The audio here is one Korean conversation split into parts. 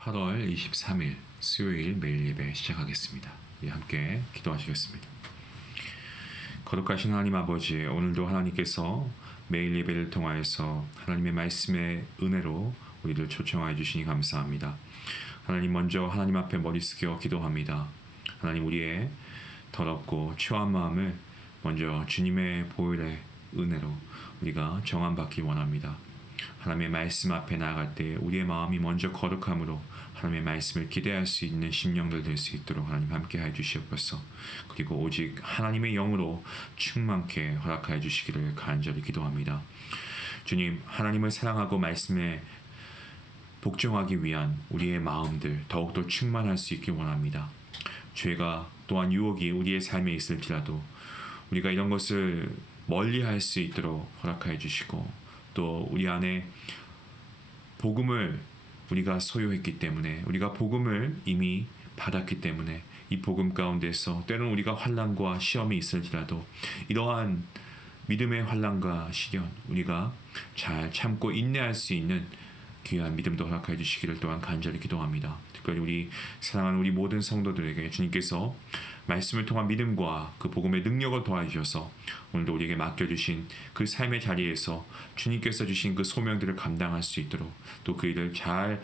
8월 23일 수요일 매일 예배 시작하겠습니다. 함께 기도하시겠습니다. 거룩하신 하나님 아버지, 오늘도 하나님께서 매일 예배를 통하여서 하나님의 말씀의 은혜로 우리를 초청하여 주시니 감사합니다. 하나님, 먼저 하나님 앞에 머리 숙여 기도합니다. 하나님, 우리의 더럽고 추한 마음을 먼저 주님의 보혈의 은혜로 우리가 정함받기 원합니다. 하나님의 말씀 앞에 나아갈 때 우리의 마음이 먼저 거룩함으로 하나님의 말씀을 기대할 수 있는 심령들 될 수 있도록 하나님 함께 해 주시옵소서. 그리고 오직 하나님의 영으로 충만케 허락하여 주시기를 간절히 기도합니다. 주님, 하나님을 사랑하고 말씀에 복종하기 위한 우리의 마음들 더욱더 충만할 수 있길 원합니다. 죄가 또한 유혹이 우리의 삶에 있을지라도 우리가 이런 것을 멀리할 수 있도록 허락하여 주시고, 또 우리 안에 복음을 우리가 소유했기 때문에, 우리가 복음을 이미 받았기 때문에 이 복음 가운데서 때로는 우리가 환난과 시험이 있을지라도 이러한 믿음의 환난과 시련 우리가 잘 참고 인내할 수 있는 귀한 믿음도 허락해 주시기를 또한 간절히 기도합니다. 특별히 우리 사랑하는 우리 모든 성도들에게 주님께서 말씀을 통한 믿음과 그 복음의 능력을 더하셔서 오늘도 우리에게 맡겨주신 그 삶의 자리에서 주님께서 주신 그 소명들을 감당할 수 있도록, 또 그 일을 잘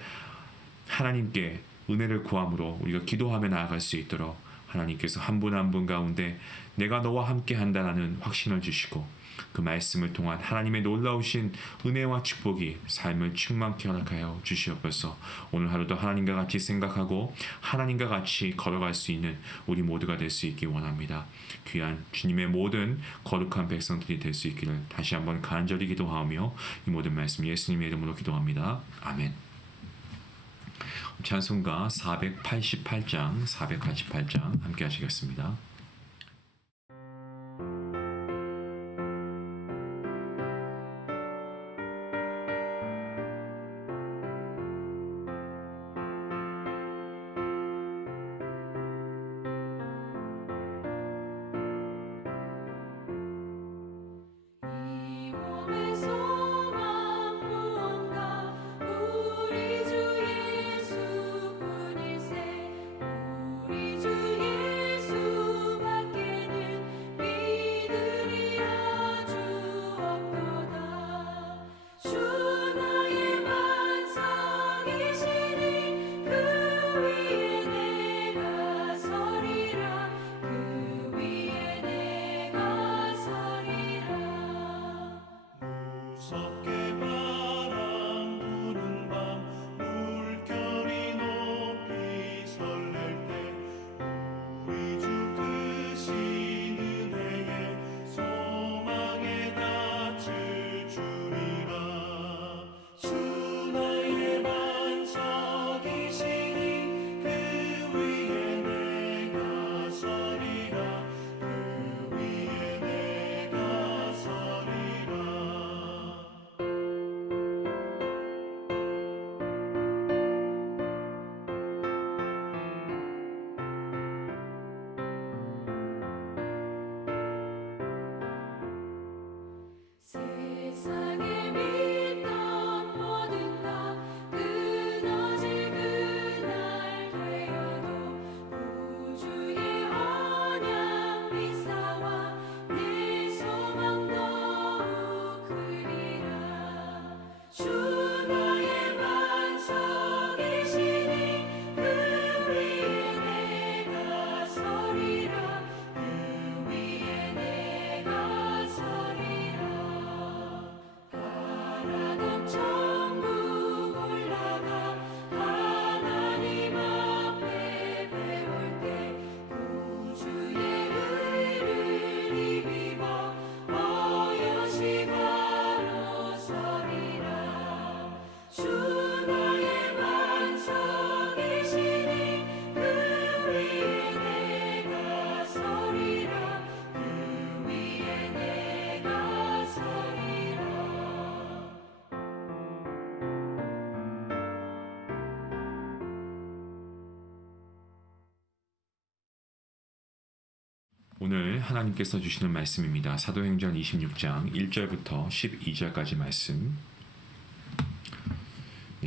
하나님께 은혜를 구함으로 우리가 기도하며 나아갈 수 있도록 하나님께서 한 분 한 분 가운데 내가 너와 함께 한다라는 확신을 주시고, 그 말씀을 통한 하나님의 놀라우신 은혜와 축복이 삶을 충만케 허락하여 주시옵소서. 오늘 하루도 하나님과 같이 생각하고 하나님과 같이 걸어갈 수 있는 우리 모두가 될 수 있기 원합니다. 귀한 주님의 모든 거룩한 백성들이 될 수 있기를 다시 한번 간절히 기도하며 이 모든 말씀 예수님의 이름으로 기도합니다. 아멘. 찬송가 488장 함께 하시겠습니다. 오늘 하나님께서 주시는 말씀입니다. 사도행전 26장 1절부터 12절까지 말씀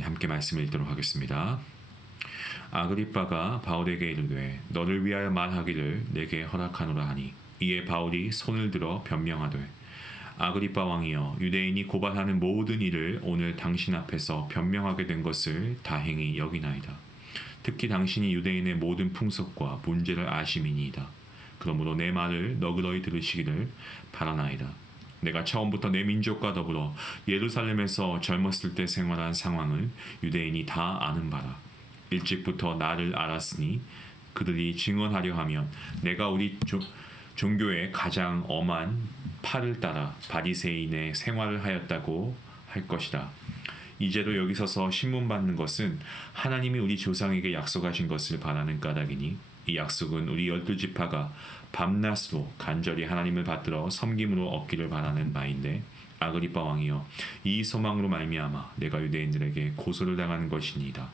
함께 말씀을 읽도록 하겠습니다. 아그리빠가 바울에게 이르되 너를 위하여 말하기를 내게 허락하노라 하니 이에 바울이 손을 들어 변명하되 아그리빠 왕이여 유대인이 고발하는 모든 일을 오늘 당신 앞에서 변명하게 된 것을 다행히 여기나이다. 특히 당신이 유대인의 모든 풍속과 문제를 아심이니이다. 그러므로 내 말을 너그러이 들으시기를 바라나이다. 내가 처음부터 내 민족과 더불어 예루살렘에서 젊었을 때 생활한 상황을 유대인이 다 아는 바라. 일찍부터 나를 알았으니 그들이 증언하려 하면 내가 우리 종교의 가장 엄한 팔을 따라 바리새인의 생활을 하였다고 할 것이다. 이제도 여기 서서 신문받는 것은 하나님이 우리 조상에게 약속하신 것을 바라는 까닭이니 이 약속은 우리 12지파가 밤낮으로 간절히 하나님을 받들어 섬김으로 얻기를 바라는 바인데 아그리빠 왕이여 이 소망으로 말미암아 내가 유대인들에게 고소를 당하는 것이니이다.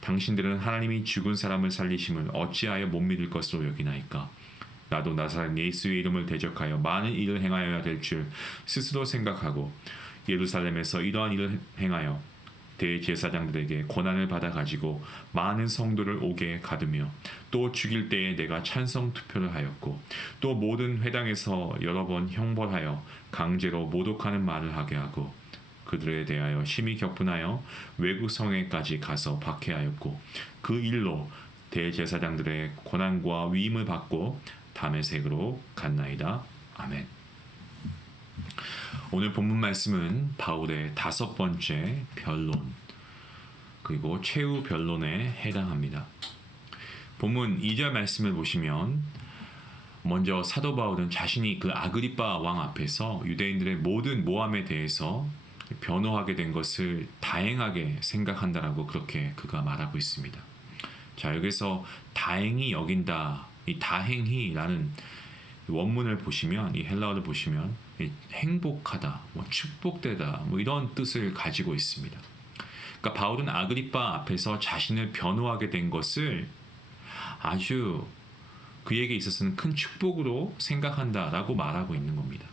당신들은 하나님이 죽은 사람을 살리심을 어찌하여 못 믿을 것으로 여기나이까? 나도 나사렛 예수의 이름을 대적하여 많은 일을 행하여야 될 줄 스스로 생각하고 예루살렘에서 이러한 일을 행하여 대제사장들에게 권한을 받아 가지고 많은 성도를 옥에 가두며 또 죽일 때에 내가 찬성 투표를 하였고 또 모든 회당에서 여러 번 형벌하여 강제로 모독하는 말을 하게 하고 그들에 대하여 심히 격분하여 외국 성에까지 가서 박해하였고 그 일로 대제사장들의 권한과 위임을 받고 다메섹으로 갔나이다. 아멘. 오늘 본문 말씀은 바울의 5번째 변론 그리고 최후 변론에 해당합니다. 본문 2절 말씀을 보시면 먼저 사도 바울은 자신이 그 아그리빠 왕 앞에서 유대인들의 모든 모함에 대해서 변호하게 된 것을 다행하게 생각한다라고 그렇게 그가 말하고 있습니다. 자, 여기서 다행히 여긴다, 이 다행히라는 원문을 보시면 이 헬라어를 보시면 행복하다, 축복되다 이런 뜻을 가지고 있습니다. 그러니까 바울은 아그리빠 앞에서 자신을 변호하게 된 것을 아주 그에게 있어서는 큰 축복으로 생각한다라고 말하고 있는 겁니다.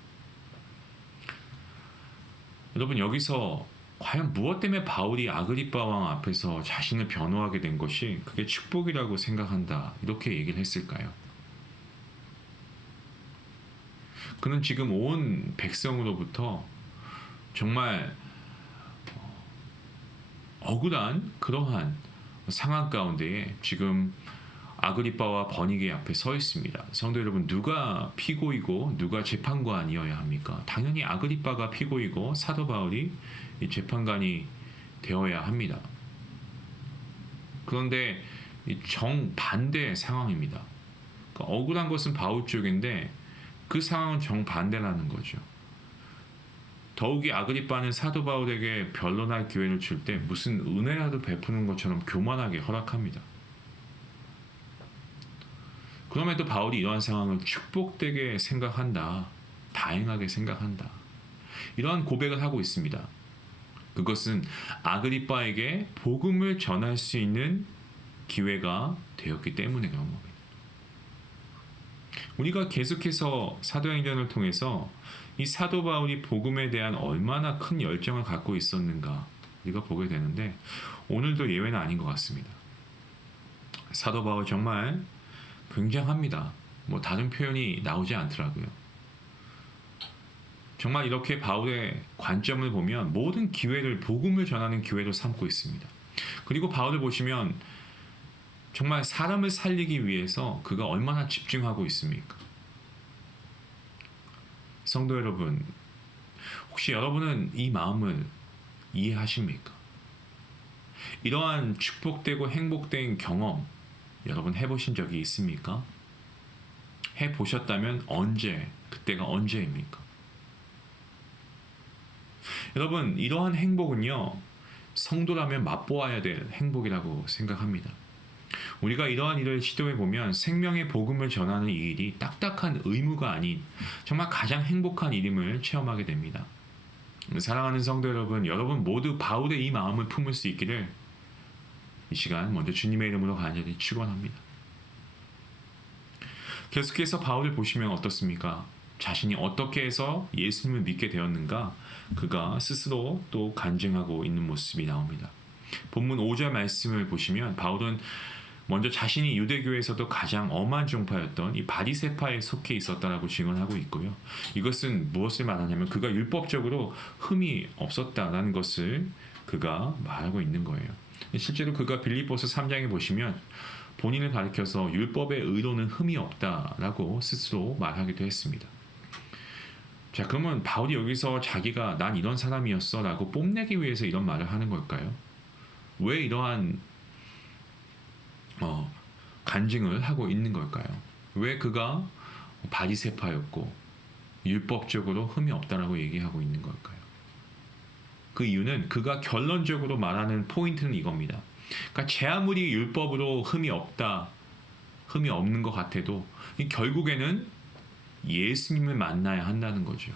여러분 여기서 과연 무엇 때문에 바울이 아그리빠 왕 앞에서 자신을 변호하게 된 것이 그게 축복이라고 생각한다 이렇게 얘기를 했을까요? 그는 지금 온 백성으로부터 정말 억울한 그러한 상황 가운데에 지금 아그리빠와 버니게 앞에 서 있습니다. 성도 여러분, 누가 피고이고 누가 재판관이어야 합니까? 당연히 아그리빠가 피고이고 사도 바울이 재판관이 되어야 합니다. 그런데 정반대 상황입니다. 그러니까 억울한 것은 바울 쪽인데 그 상황은 정반대라는 거죠. 더욱이 아그리빠는 사도 바울에게 변론할 기회를 줄 때 무슨 은혜라도 베푸는 것처럼 교만하게 허락합니다. 그럼에도 바울이 이러한 상황을 축복되게 생각한다, 다행하게 생각한다, 이러한 고백을 하고 있습니다. 그것은 아그리빠에게 복음을 전할 수 있는 기회가 되었기 때문에 그런 겁니다. 우리가 계속해서 사도행전을 통해서 이 사도 바울이 복음에 대한 얼마나 큰 열정을 갖고 있었는가 우리가 보게 되는데 오늘도 예외는 아닌 것 같습니다. 사도 바울 정말 굉장합니다. 다른 표현이 나오지 않더라고요. 정말 이렇게 바울의 관점을 보면 모든 기회를 복음을 전하는 기회로 삼고 있습니다. 그리고 바울을 보시면 정말 사람을 살리기 위해서 그가 얼마나 집중하고 있습니까? 성도 여러분, 혹시 여러분은 이 마음을 이해하십니까? 이러한 축복되고 행복된 경험 여러분 해보신 적이 있습니까? 해보셨다면 언제, 그때가 언제입니까? 여러분, 이러한 행복은요, 성도라면 맛보아야 될 행복이라고 생각합니다. 우리가 이러한 일을 시도해보면 생명의 복음을 전하는 이 일이 딱딱한 의무가 아닌 정말 가장 행복한 일임을 체험하게 됩니다. 사랑하는 성도 여러분, 여러분 모두 바울의 이 마음을 품을 수 있기를 이 시간 먼저 주님의 이름으로 간절히 축원합니다. 계속해서 바울을 보시면 어떻습니까? 자신이 어떻게 해서 예수님을 믿게 되었는가? 그가 스스로 또 간증하고 있는 모습이 나옵니다. 본문 5절 말씀을 보시면 바울은 먼저 자신이 유대교에서도 가장 엄한 종파였던 이 바리새파에 속해 있었다라고 증언하고 있고요. 이것은 무엇을 말하냐면 그가 율법적으로 흠이 없었다라는 것을 그가 말하고 있는 거예요. 실제로 그가 빌립보서 3장에 보시면 본인을 가리켜서 율법의 의로는 흠이 없다라고 스스로 말하기도 했습니다. 자, 그러면 바울이 여기서 자기가 난 이런 사람이었어라고 뽐내기 위해서 이런 말을 하는 걸까요? 왜 이러한 간증을 하고 있는 걸까요? 왜 그가 바리새파였고 율법적으로 흠이 없다라고 얘기하고 있는 걸까요? 그 이유는 그가 결론적으로 말하는 포인트는 이겁니다. 그러니까 제 아무리 율법으로 흠이 없는 것 같아도 결국에는 예수님을 만나야 한다는 거죠.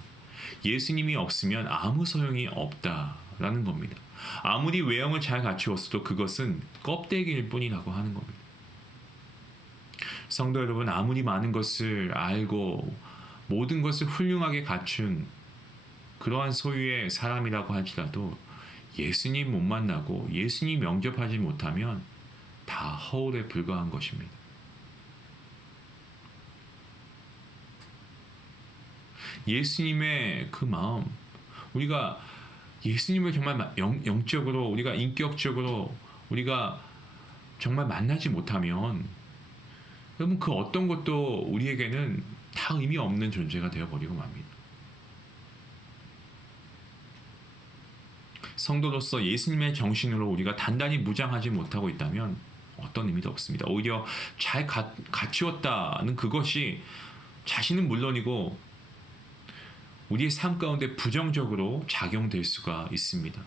예수님이 없으면 아무 소용이 없다라는 겁니다. 아무리 외형을 잘 갖추었어도 그것은 껍데기일 뿐이라고 하는 겁니다. 성도 여러분, 아무리 많은 것을 알고 모든 것을 훌륭하게 갖춘 그러한 소유의 사람이라고 할지라도 예수님 못 만나고 예수님 영접하지 못하면 다 허울에 불과한 것입니다. 예수님의 그 마음, 우리가 예수님을 정말 영적으로 우리가 인격적으로 우리가 정말 만나지 못하면 여러분 그 어떤 것도 우리에게는 다 의미 없는 존재가 되어버리고 맙니다. 성도로서 예수님의 정신으로 우리가 단단히 무장하지 못하고 있다면 어떤 의미도 없습니다. 오히려 잘 갖추었다는 그것이 자신은 물론이고 우리의 삶 가운데 부정적으로 작용될 수가 있습니다.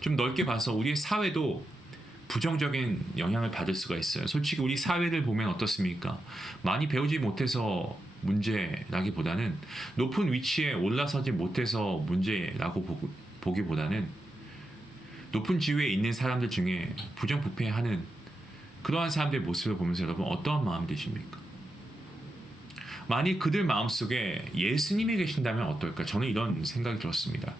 좀 넓게 봐서 우리의 사회도 부정적인 영향을 받을 수가 있어요. 솔직히 우리 사회를 보면 어떻습니까? 많이 배우지 못해서 문제라기보다는 높은 위치에 올라서지 못해서 문제라고 보기보다는 높은 지위에 있는 사람들 중에 부정부패하는 그러한 사람들의 모습을 보면서 여러분 어떠한 마음이 드십니까? 만약 그들 마음속에 예수님이 계신다면 어떨까? 저는 이런 생각이 들었습니다.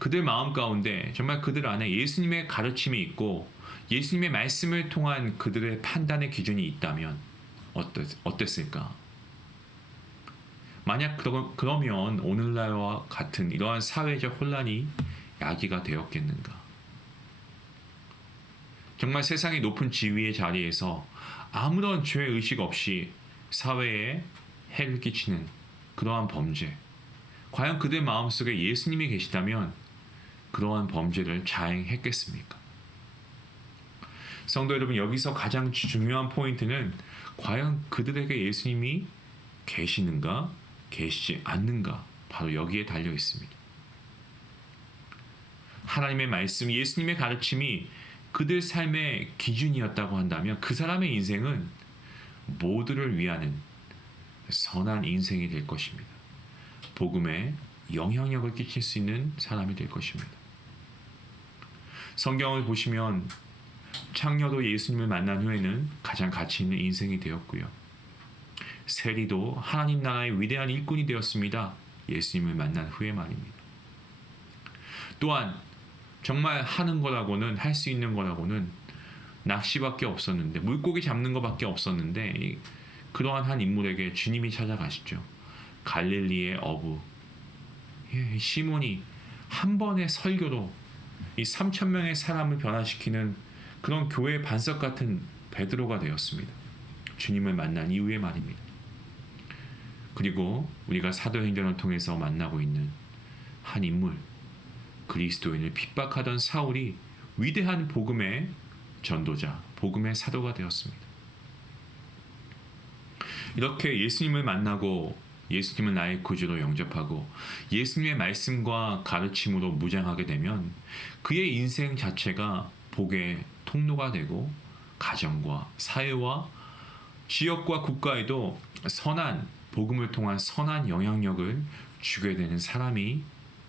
그들 마음 가운데 정말 그들 안에 예수님의 가르침이 있고 예수님의 말씀을 통한 그들의 판단의 기준이 있다면 어땠을까? 만약 그러면 오늘날과 같은 이러한 사회적 혼란이 야기가 되었겠는가? 정말 세상의 높은 지위의 자리에서 아무런 죄의식 없이 사회에 해를 끼치는 그러한 범죄, 과연 그들 마음속에 예수님이 계시다면 그러한 범죄를 자행했겠습니까? 성도 여러분, 여기서 가장 중요한 포인트는 과연 그들에게 예수님이 계시는가 계시지 않는가, 바로 여기에 달려 있습니다. 하나님의 말씀, 예수님의 가르침이 그들 삶의 기준이었다고 한다면 그 사람의 인생은 모두를 위하는 선한 인생이 될 것입니다. 복음에 영향력을 끼칠 수 있는 사람이 될 것입니다. 성경을 보시면 창녀도 예수님을 만난 후에는 가장 가치 있는 인생이 되었고요. 세리도 하나님 나라의 위대한 일꾼이 되었습니다. 예수님을 만난 후에 말입니다. 또한 정말 하는 거라고는, 할 수 있는 거라고는 낚시밖에 없었는데, 물고기 잡는 것밖에 없었는데, 그러한 한 인물에게 주님이 찾아가시죠. 갈릴리의 어부 시몬이 한 번의 설교로 이 3,000명의 사람을 변화시키는 그런 교회의 반석 같은 베드로가 되었습니다. 주님을 만난 이후에 말입니다. 그리고 우리가 사도행전을 통해서 만나고 있는 한 인물, 그리스도인을 핍박하던 사울이 위대한 복음의 전도자, 복음의 사도가 되었습니다. 이렇게 예수님을 만나고 예수님을 나의 구주로 영접하고 예수님의 말씀과 가르침으로 무장하게 되면 그의 인생 자체가 복의 통로가 되고 가정과 사회와 지역과 국가에도 선한 복음을 통한 선한 영향력을 주게 되는 사람이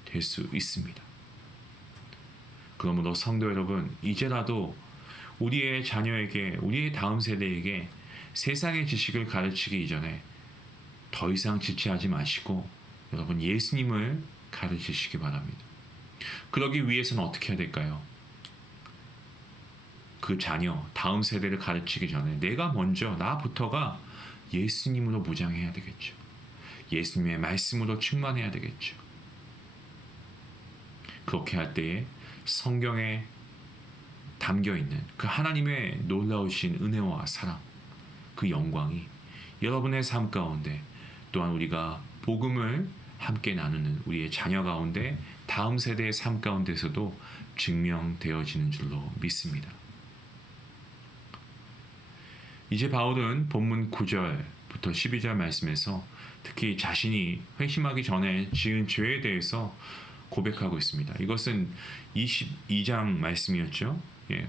될 수 있습니다. 그러므로 성도 여러분, 이제라도 우리의 자녀에게, 우리의 다음 세대에게 세상의 지식을 가르치기 이전에 더 이상 지체하지 마시고 여러분 예수님을 가르치시기 바랍니다. 그러기 위해서는 어떻게 해야 될까요? 그 자녀, 다음 세대를 가르치기 전에 내가 먼저 나부터가 예수님으로 무장해야 되겠죠. 예수님의 말씀으로 충만해야 되겠죠. 그렇게 할 때에 성경에 담겨있는 그 하나님의 놀라우신 은혜와 사랑, 그 영광이 여러분의 삶 가운데, 또한 우리가 복음을 함께 나누는 우리의 자녀 가운데, 다음 세대의 삶 가운데서도 증명되어지는 줄로 믿습니다. 이제 바울은 본문 9절부터 12절 말씀에서 특히 자신이 회심하기 전에 지은 죄에 대해서 고백하고 있습니다. 이것은 22장 말씀이었죠.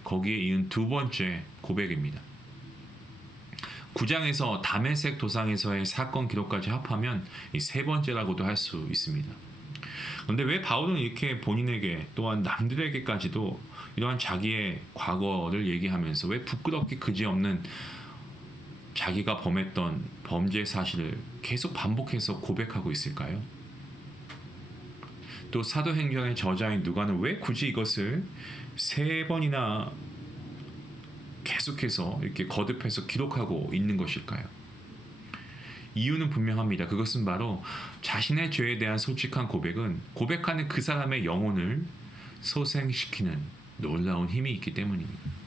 거기에 이은 두 번째 고백입니다. 9장에서 다메섹 도상에서의 사건 기록까지 합하면 이 세 번째라고도 할 수 있습니다. 그런데 왜 바울은 이렇게 본인에게 또한 남들에게까지도 이러한 자기의 과거를 얘기하면서 왜 부끄럽게 그지없는 자기가 범했던 범죄 사실을 계속 반복해서 고백하고 있을까요? 또 사도행전의 저자인 누가는 왜 굳이 이것을 세 번이나 계속해서 이렇게 거듭해서 기록하고 있는 것일까요? 이유는 분명합니다. 그것은 바로 자신의 죄에 대한 솔직한 고백은 고백하는 그 사람의 영혼을 소생시키는 놀라운 힘이 있기 때문입니다.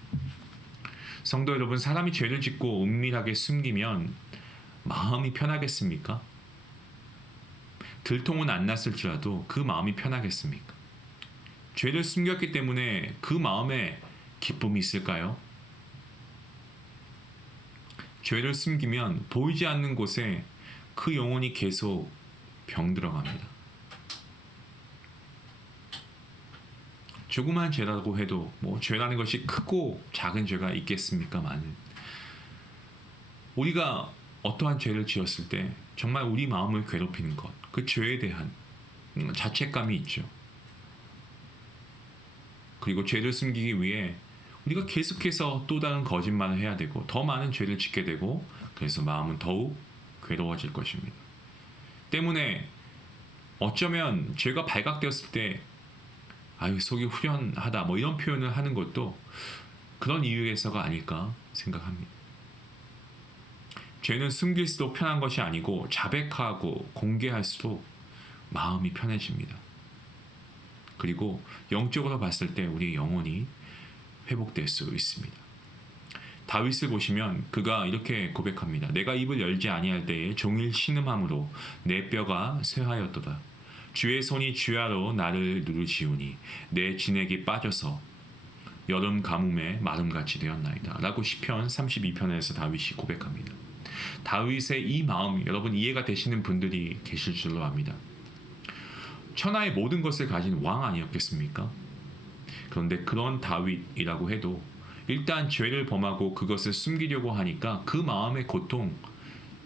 성도 여러분, 사람이 죄를 짓고 은밀하게 숨기면 마음이 편하겠습니까? 들통은 안 났을지라도 그 마음이 편하겠습니까? 죄를 숨겼기 때문에 그 마음에 기쁨이 있을까요? 죄를 숨기면 보이지 않는 곳에 그 영혼이 계속 병들어갑니다. 조그만 죄라고 해도 죄라는 것이 크고 작은 죄가 있겠습니까만, 우리가 어떠한 죄를 지었을 때 정말 우리 마음을 괴롭히는 것, 그 죄에 대한 자책감이 있죠. 그리고 죄를 숨기기 위해 우리가 계속해서 또 다른 거짓말을 해야 되고 더 많은 죄를 짓게 되고, 그래서 마음은 더욱 괴로워질 것입니다. 때문에 어쩌면 죄가 발각되었을 때 속이 후련하다 이런 표현을 하는 것도 그런 이유에서가 아닐까 생각합니다. 죄는 숨길수록 편한 것이 아니고 자백하고 공개할수록 마음이 편해집니다. 그리고 영적으로 봤을 때 우리의 영혼이 회복될 수 있습니다. 다윗을 보시면 그가 이렇게 고백합니다. 내가 입을 열지 아니할 때에 종일 신음함으로 내 뼈가 쇠하였도다. 주의 손이 주야로 나를 누르시우니 내 진액이 빠져서 여름 가뭄에 마름같이 되었나이다. 라고 시편 32편에서 다윗이 고백합니다. 다윗의 이 마음, 여러분 이해가 되시는 분들이 계실 줄로 압니다. 천하의 모든 것을 가진 왕 아니었겠습니까? 그런데 그런 다윗이라고 해도 일단 죄를 범하고 그것을 숨기려고 하니까 그 마음의 고통,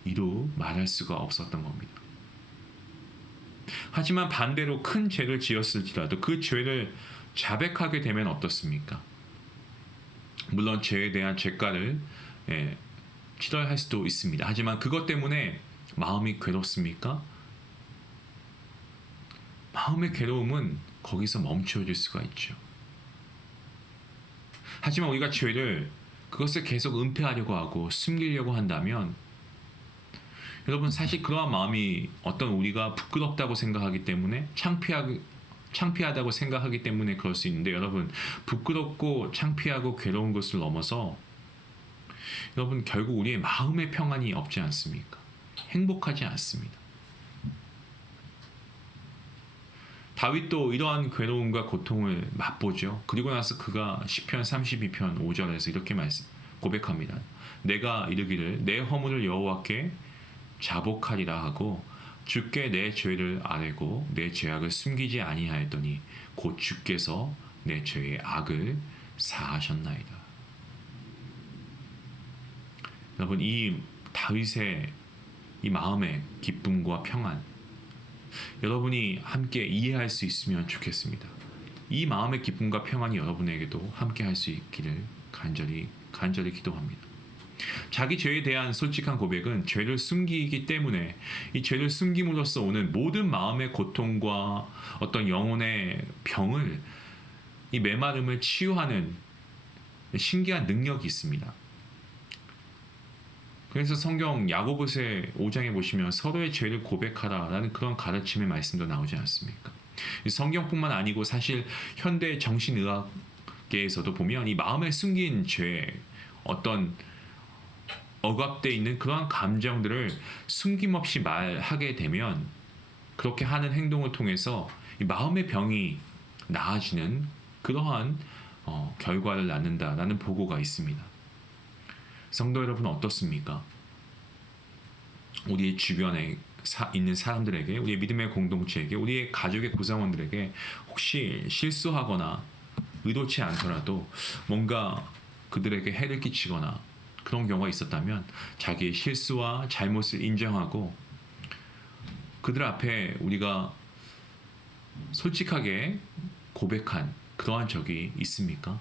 이루 말할 수가 없었던 겁니다. 하지만 반대로 큰 죄를 지었을지라도 그 죄를 자백하게 되면 어떻습니까? 물론 죄에 대한 죄가를 치러야 할 수도 있습니다. 하지만 그것 때문에 마음이 괴롭습니까? 마음의 괴로움은 거기서 멈추어질 수가 있죠. 하지만 우리가 죄를 그것을 계속 은폐하려고 하고 숨기려고 한다면, 여러분 사실 그러한 마음이 어떤 우리가 부끄럽다고 생각하기 때문에 창피하다고 생각하기 때문에 그럴 수 있는데, 여러분 부끄럽고 창피하고 괴로운 것을 넘어서 여러분 결국 우리의 마음의 평안이 없지 않습니까? 행복하지 않습니다. 다윗도 이러한 괴로움과 고통을 맛보죠. 그리고 나서 그가 시편 32편 5절에서 이렇게 고백합니다. 내가 이르기를 내 허물을 여호와께 자복하리라 하고 주께 내 죄를 아뢰고 내 죄악을 숨기지 아니하였더니 곧 주께서 내 죄의 악을 사하셨나이다. 여러분 이 다윗의 이 마음의 기쁨과 평안, 여러분이 함께 이해할 수 있으면 좋겠습니다. 이 마음의 기쁨과 평안이 여러분에게도 함께 할 수 있기를 간절히 기도합니다. 자기 죄에 대한 솔직한 고백은 죄를 숨기기 때문에 이 죄를 숨김으로써 오는 모든 마음의 고통과 어떤 영혼의 병을, 이 메마름을 치유하는 신기한 능력이 있습니다. 그래서 성경 야고보서 5장에 보시면 서로의 죄를 고백하라라는 그런 가르침의 말씀도 나오지 않습니까? 성경뿐만 아니고 사실 현대 정신의학계에서도 보면 이 마음에 숨긴 죄, 어떤 억압되어 있는 그러한 감정들을 숨김없이 말하게 되면 그렇게 하는 행동을 통해서 이 마음의 병이 나아지는 그러한 결과를 낳는다라는 보고가 있습니다. 성도 여러분 어떻습니까? 우리 주변에 있는 사람들에게, 우리의 믿음의 공동체에게, 우리의 가족의 구성원들에게 혹시 실수하거나 의도치 않더라도 뭔가 그들에게 해를 끼치거나 그런 경우가 있었다면 자기의 실수와 잘못을 인정하고 그들 앞에 우리가 솔직하게 고백한 그러한 적이 있습니까?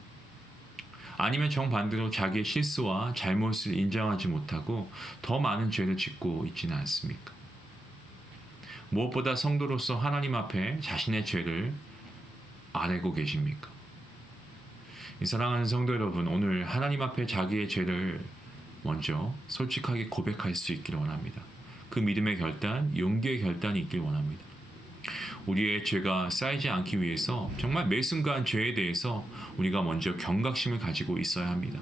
아니면 정반대로 자기의 실수와 잘못을 인정하지 못하고 더 많은 죄를 짓고 있지는 않습니까? 무엇보다 성도로서 하나님 앞에 자신의 죄를 아뢰고 계십니까? 이 사랑하는 성도 여러분, 오늘 하나님 앞에 자기의 죄를 먼저 솔직하게 고백할 수 있기를 원합니다. 그 믿음의 결단, 용기의 결단이 있길 원합니다. 우리의 죄가 쌓이지 않기 위해서 정말 매 순간 죄에 대해서 우리가 먼저 경각심을 가지고 있어야 합니다.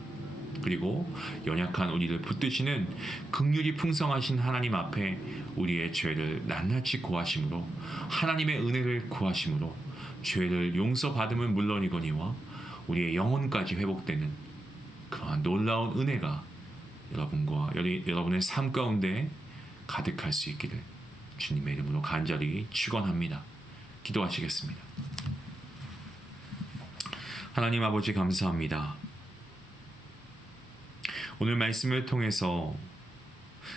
그리고 연약한 우리를 붙드시는 긍휼이 풍성하신 하나님 앞에 우리의 죄를 낱낱이 고하심으로, 하나님의 은혜를 구하심으로 죄를 용서받음은 물론이거니와 우리의 영혼까지 회복되는 그러한 놀라운 은혜가 여러분과 여러분의 삶 가운데 가득할 수 있기를 주님의 이름으로 간절히 축원합니다. 기도하시겠습니다. 하나님 아버지 감사합니다. 오늘 말씀을 통해서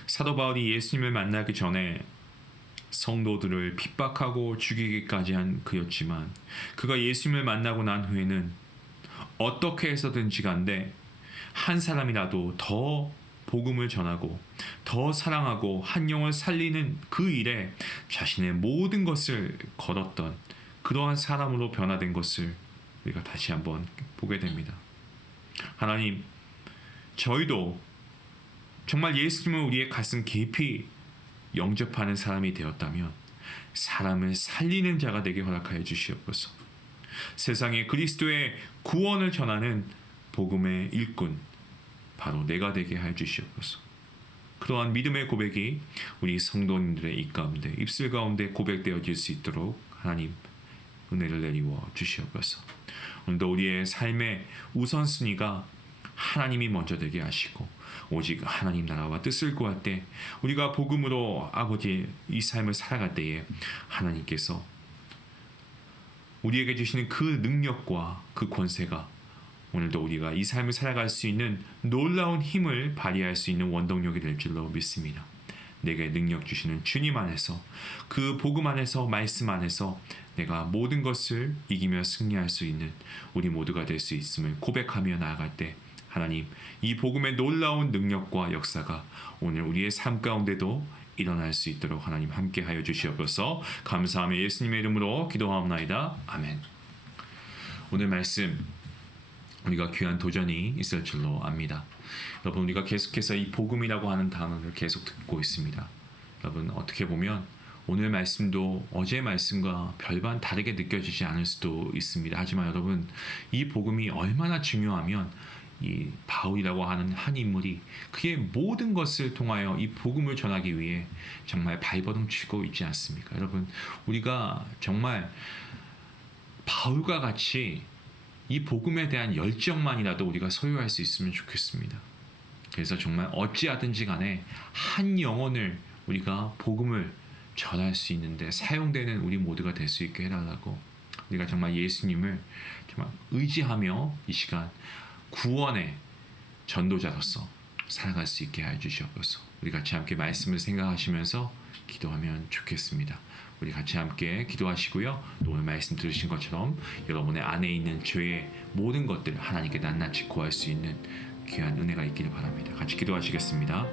사도 바울이 예수님을 만나기 전에 성도들을 핍박하고 죽이기까지 한 그였지만 그가 예수님을 만나고 난 후에는 어떻게 해서든지 간데 한 사람이라도 더 복음을 전하고 더 사랑하고 한 영을 살리는 그 일에 자신의 모든 것을 걸었던 그러한 사람으로 변화된 것을 우리가 다시 한번 보게 됩니다. 하나님, 저희도 정말 예수님을 우리의 가슴 깊이 영접하는 사람이 되었다면 사람을 살리는 자가 되게 허락하여 주시옵소서. 세상에 그리스도의 구원을 전하는 복음의 일꾼, 바로 내가 되게 하여 주시옵소서. 그러한 믿음의 고백이 우리 성도님들의 입 가운데, 입술 가운데 고백되어질 수 있도록 하나님 은혜를 내리워 주시옵소서. 오늘도 우리의 삶의 우선순위가 하나님이 먼저 되게 하시고 오직 하나님 나라와 뜻을 구할 때 우리가 복음으로 아버지 이 삶을 살아갈 때에 하나님께서 우리에게 주시는 그 능력과 그 권세가 오늘도 우리가 이 삶을 살아갈 수 있는 놀라운 힘을 발휘할 수 있는 원동력이 될 줄로 믿습니다. 내게 능력 주시는 주님 안에서, 그 복음 안에서, 말씀 안에서 내가 모든 것을 이기며 승리할 수 있는 우리 모두가 될 수 있음을 고백하며 나아갈 때 하나님, 이 복음의 놀라운 능력과 역사가 오늘 우리의 삶 가운데도 일어날 수 있도록 하나님 함께 하여 주시옵소서. 감사하며 예수님의 이름으로 기도하옵나이다. 아멘. 오늘 말씀 우리가 귀한 도전이 있을 줄로 압니다. 여러분, 우리가 계속해서 이 복음이라고 하는 단어를 계속 듣고 있습니다. 여러분, 어떻게 보면 오늘 말씀도 어제 말씀과 별반 다르게 느껴지지 않을 수도 있습니다. 하지만 여러분, 이 복음이 얼마나 중요하면 이 바울이라고 하는 한 인물이 그의 모든 것을 통하여 이 복음을 전하기 위해 정말 발버둥 치고 있지 않습니까? 여러분, 우리가 정말 바울과 같이 이 복음에 대한 열정만이라도 우리가 소유할 수 있으면 좋겠습니다. 그래서 정말 어찌하든지 간에 한 영혼을 우리가 복음을 전할 수 있는데 사용되는 우리 모두가 될 수 있게 해달라고, 우리가 정말 예수님을 정말 의지하며 이 시간 구원의 전도자로서 살아갈 수 있게 해 주시옵소서. 우리 같이 함께 말씀을 생각하시면서 기도하면 좋겠습니다. 우리 같이 함께 기도하시고요. 또 오늘 말씀 들으신 것처럼 여러분의 안에 있는 죄의 모든 것들을 하나님께 낱낱이 구할 수 있는 귀한 은혜가 있기를 바랍니다. 같이 기도하시겠습니다.